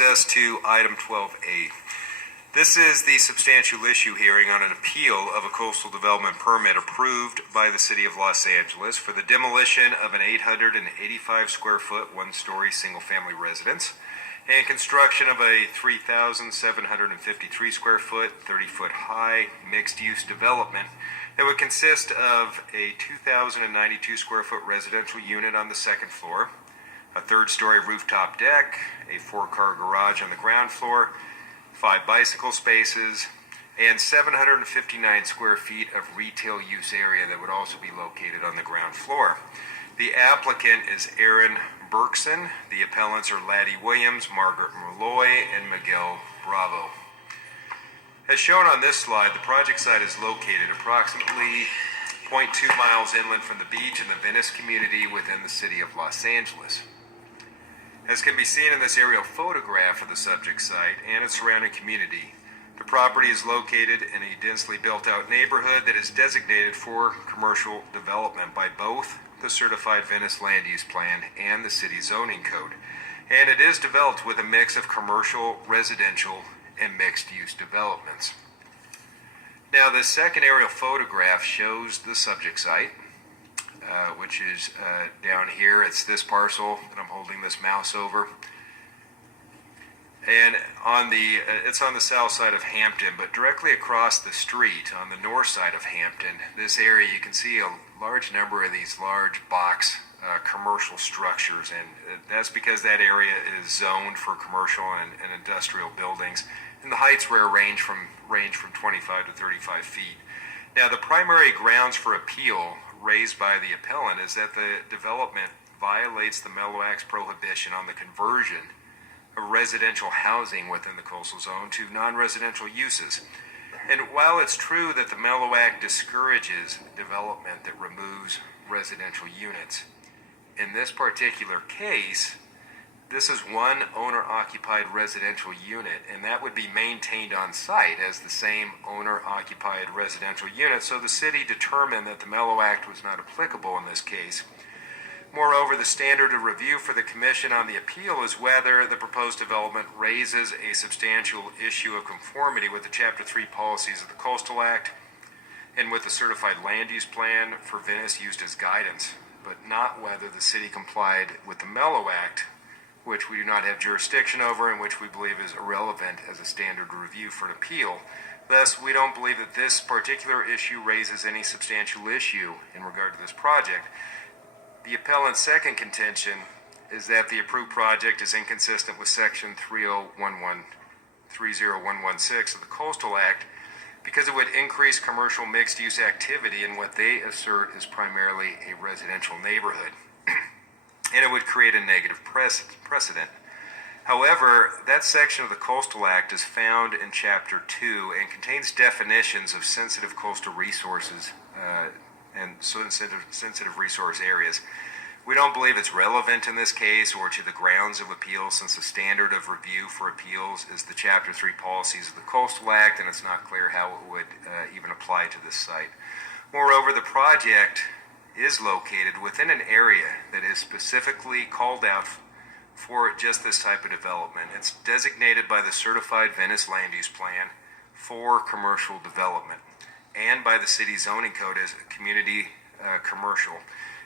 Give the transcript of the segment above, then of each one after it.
us to item 12A. This is the substantial issue hearing on an appeal of a coastal development permit approved by the City of Los Angeles for the demolition of an 885 square foot, one-story single-family residence and construction of a 3,753 square foot, 30-foot high mixed-use development that would consist of a 2,092 square foot residential unit on the second floor, a third-story rooftop deck, a four-car garage on the ground floor, 5 bicycle spaces, and 759 square feet of retail use area that would also be located on the ground floor. The applicant is Aaron Berkson. The appellants are Laddie Williams, Margaret Malloy, and Miguel Bravo. As shown on this slide, the project site is located approximately 0.2 miles inland from the beach in the Venice community within the City of Los Angeles. As can be seen in this aerial photograph of the subject site and its surrounding community, the property is located in a densely built-out neighborhood that is designated for commercial development by both the Certified Venice Land Use Plan and the City Zoning Code, and it is developed with a mix of commercial, residential, and mixed-use developments. Now, the second aerial photograph shows the subject site, which is down here. It's this parcel that I'm holding this mouse over. And it's on the south side of Hampton, but directly across the street on the north side of Hampton, this area, you can see a large number of these large box commercial structures, and that's because that area is zoned for commercial and industrial buildings, and the heights range from 25 to 35 feet. Now, the primary grounds for appeal raised by the appellant is that the development violates the Mellow Act's prohibition on the conversion of residential housing within the coastal zone to non-residential uses. And while it's true that the Mellow Act discourages development that removes residential units, in this particular case, this is one owner-occupied residential unit, and that would be maintained on site as the same owner-occupied residential unit, so the city determined that the Mellow Act was not applicable in this case. Moreover, the standard of review for the Commission on the appeal is whether the proposed development raises a substantial issue of conformity with the Chapter 3 policies of the Coastal Act and with the Certified Land Use Plan for Venice used as guidance, but not whether the city complied with the Mellow Act, which we do not have jurisdiction over and which we believe is irrelevant as a standard of review for an appeal. Thus, we don't believe that this particular issue raises any substantial issue in regard to this project. The appellant's second contention is that the approved project is inconsistent with Section 30116 of the Coastal Act because it would increase commercial mixed-use activity in what they assert is primarily a residential neighborhood, and it would create a negative precedent. However, that section of the Coastal Act is found in Chapter 2 and contains definitions of sensitive coastal resources and sensitive resource areas. We don't believe it's relevant in this case or to the grounds of appeal, since the standard of review for appeals is the Chapter 3 policies of the Coastal Act, and it's not clear how it would even apply to this site. Moreover, the project is located within an area that is specifically called out for just this type of development. It's designated by the Certified Venice Land Use Plan for commercial development and by the City Zoning Code as a community commercial.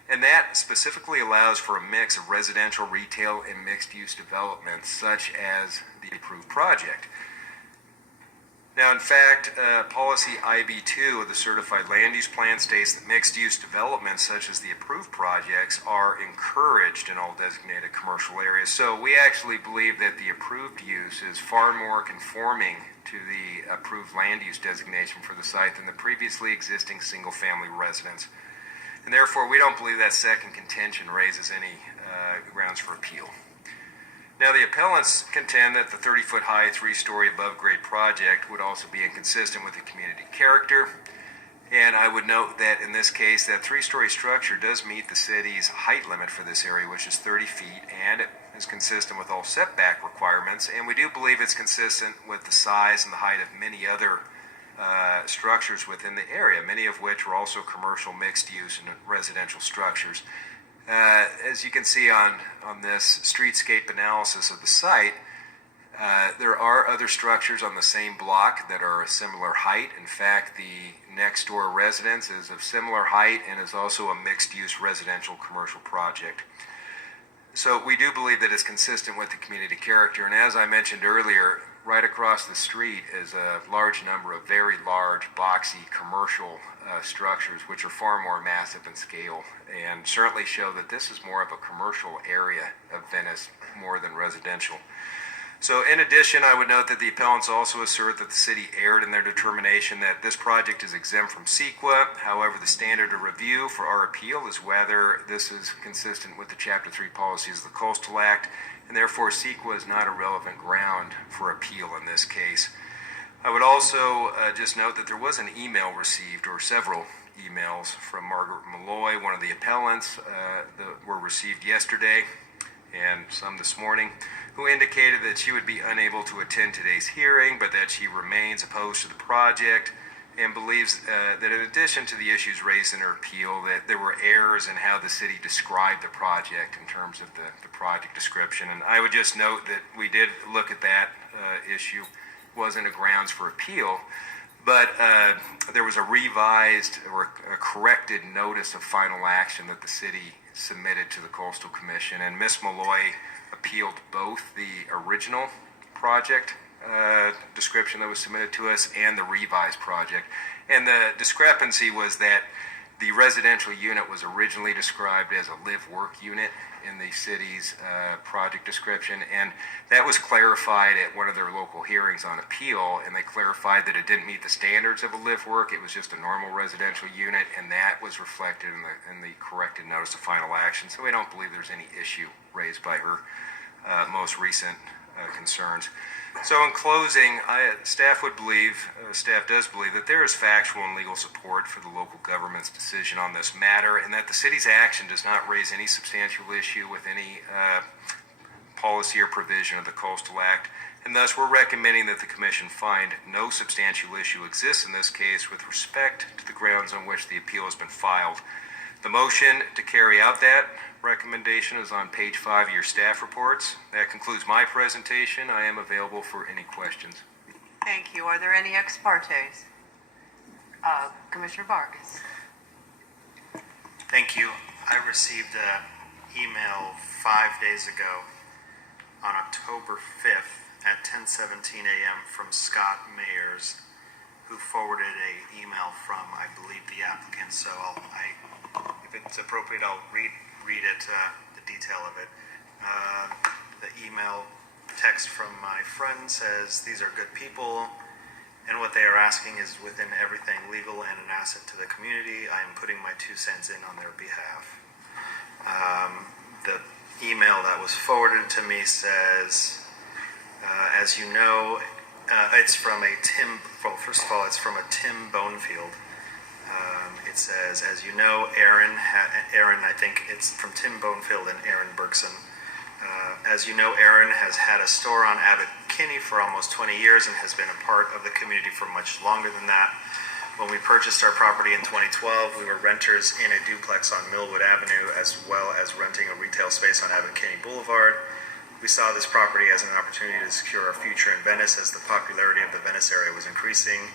And that specifically allows for a mix of residential, retail, and mixed-use developments, such as the approved project. Now, in fact, policy IB2 of the Certified Land Use Plan states that mixed-use developments, such as the approved projects, are encouraged in all designated commercial areas. So we actually believe that the approved use is far more conforming to the approved land use designation for the site than the previously existing single-family residence. And therefore, we don't believe that second contention raises any grounds for appeal. Now, the appellants contend that the 30-foot high, 3-story above-grade project would also be inconsistent with the community character. And I would note that in this case, that 3-story structure does meet the city's height limit for this area, which is 30 feet, and it is consistent with all setback requirements. And we do believe it's consistent with the size and the height of many other structures within the area, many of which are also commercial, mixed-use, and residential structures. As you can see on this streetscape analysis of the site, There are other structures on the same block that are a similar height. In fact, the next door residence is of similar height and is also a mixed-use residential commercial project. So we do believe that it's consistent with the community character. And as I mentioned earlier, right across the street is a large number of very large, boxy commercial structures, which are far more massive in scale and certainly show that this is more of a commercial area of Venice more than residential. So in addition, I would note that the appellants also assert that the city erred in their determination that this project is exempt from CEQA. However, the standard of review for our appeal is whether this is consistent with the Chapter 3 policies of the Coastal Act, and therefore CEQA is not a relevant ground for appeal in this case. I would also just note that there was an email received, or several emails, from Margaret Malloy, one of the appellants, that were received yesterday and some this morning, who indicated that she would be unable to attend today's hearing, but that she remains opposed to the project and believes that in addition to the issues raised in her appeal, that there were errors in how the city described the project in terms of the project description. And I would just note that we did look at that issue. Wasn't a grounds for appeal, but there was a revised or a corrected notice of final action that the city submitted to the Coastal Commission, and Ms. Malloy appealed both the original project description that was submitted to us and the revised project. And the discrepancy was that the residential unit was originally described as a live-work unit in the city's project description, and that was clarified at one of their local hearings on appeal, and they clarified that it didn't meet the standards of a live-work. It was just a normal residential unit, and that was reflected in the corrected notice of final action. So we don't believe there's any issue raised by her most recent concerns. So in closing, staff does believe that there is factual and legal support for the local government's decision on this matter, and that the city's action does not raise any substantial issue with any policy or provision of the Coastal Act, and thus we're recommending that the Commission find no substantial issue exists in this case with respect to the grounds on which the appeal has been filed. The motion to carry out that recommendation is on page 5 of your staff reports. That concludes my presentation. I am available for any questions. Thank you. Are there any ex partes? Commissioner Vargas. Thank you. I received an email 5 days ago on October 5th at 10:17 a.m. from Scott Mayers, who forwarded an email from, I believe, the applicant. So if it's appropriate, I'll read it, the detail of it. The email text from my friend says, "These are good people, and what they are asking is within everything legal and an asset to the community. I am putting my 2 cents in on their behalf." The email that was forwarded to me says, as you know, it's from a Tim, well, first of all, it's from a Tim Bonefield. It says, as you know, Aaron, I think it's from Tim Bonefield and Aaron Bergson. As you know, Aaron has had a store on Abbott Kinney for almost 20 years and has been a part of the community for much longer than that. When we purchased our property in 2012, we were renters in a duplex on Millwood Avenue, as well as renting a retail space on Abbott Kinney Boulevard. We saw this property as an opportunity to secure our future in Venice as the popularity of the Venice area was increasing.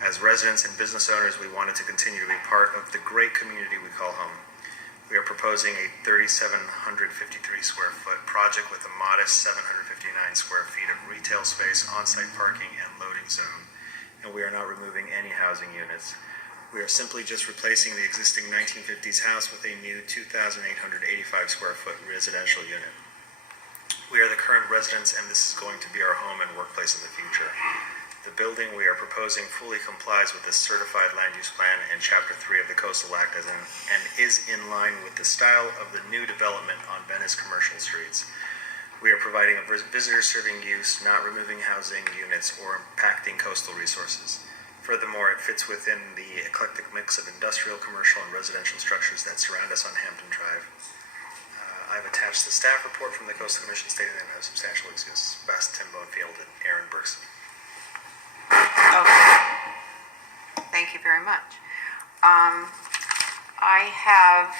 As residents and business owners, we wanted to continue to be part of the great community we call home. We are proposing a 3,753 square foot project with a modest 759 square feet of retail space, on-site parking, and loading zone, and we are not removing any housing units. We are simply just replacing the existing 1950s house with a new 2,885 square foot residential unit. We are the current residents, and this is going to be our home and workplace in the future. The building we are proposing fully complies with the Certified Land Use Plan and Chapter 3 of the Coastal Act and is in line with the style of the new development on Venice commercial streets. We are providing a visitor-serving use, not removing housing units or impacting coastal resources. Furthermore, it fits within the eclectic mix of industrial, commercial, and residential structures that surround us on Hampton Drive. I've attached the staff report from the Coastal Commission stating that no substantial exists. Best, Tim Bonefield and Aaron Bergson. Okay. Thank you very much. I have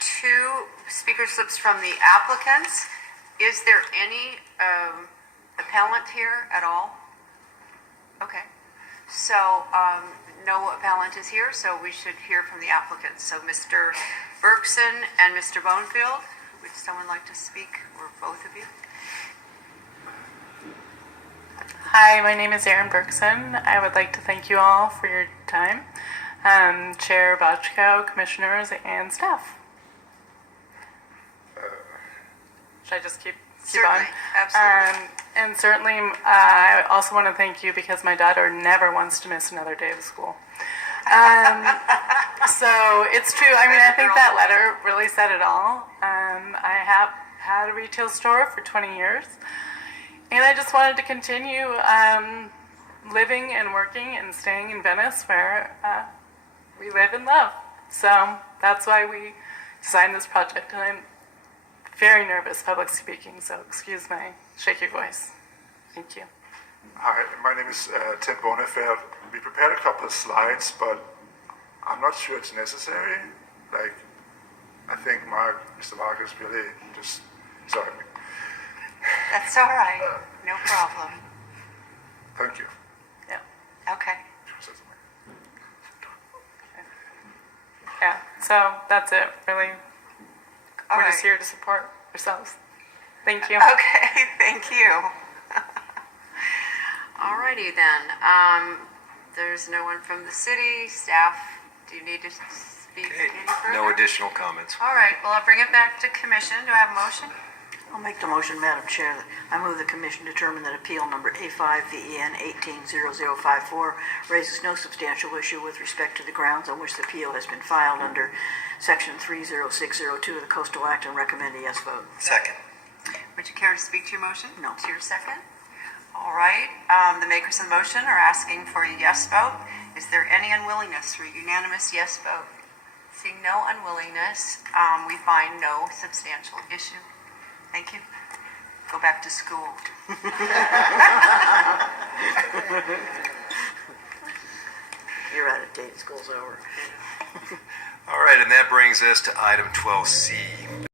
2 speaker slips from the applicants. Is there any appellant here at all? Okay. So, no appellant is here, so we should hear from the applicants. So Mr. Berkson and Mr. Bonefield, would someone like to speak, or both of you? Hi, my name is Erin Berkson. I would like to thank you all for your time. Chair Bochco, commissioners, and staff. Should I just keep Certainly, on? absolutely. And certainly, I also want to thank you because my daughter never wants to miss another day of school. So it's true. I mean, I think that letter really said it all. I have had a retail store for 20 years, and I just wanted to continue living and working and staying in Venice where we live and love. So that's why we designed this project, and I'm very nervous public speaking, so excuse my shaky voice. Thank you. Hi, my name is Tim Bonefeld. We prepared a couple of slides, but I'm not sure it's necessary. Like, I think Mr. Vargas really just, sorry. That's all right. No problem. Thank you. Yeah. Okay. Yeah. So that's it. Really, All we're right. just here to support ourselves. Thank you. Okay, thank you. Alrighty then. There's no one from the city. Staff, do you need to speak Okay, any further? no additional comments. All right, well, I'll bring it back to commission. Do I have a motion? I'll make the motion, Madam Chair, that I move the commission determine that appeal number A-5-VEN-18-0054 raises no substantial issue with respect to the grounds on which the appeal has been filed under Section 30602 of the Coastal Act and recommend a yes vote. Second. Would you care to speak to your motion? No. To your second? All right, the makers of the motion are asking for a yes vote. Is there any unwillingness for a unanimous yes vote? Seeing no unwillingness, we find no substantial issue. Thank you. Go back to school. You're out of date, school's over. All right, and that brings us to item 12C.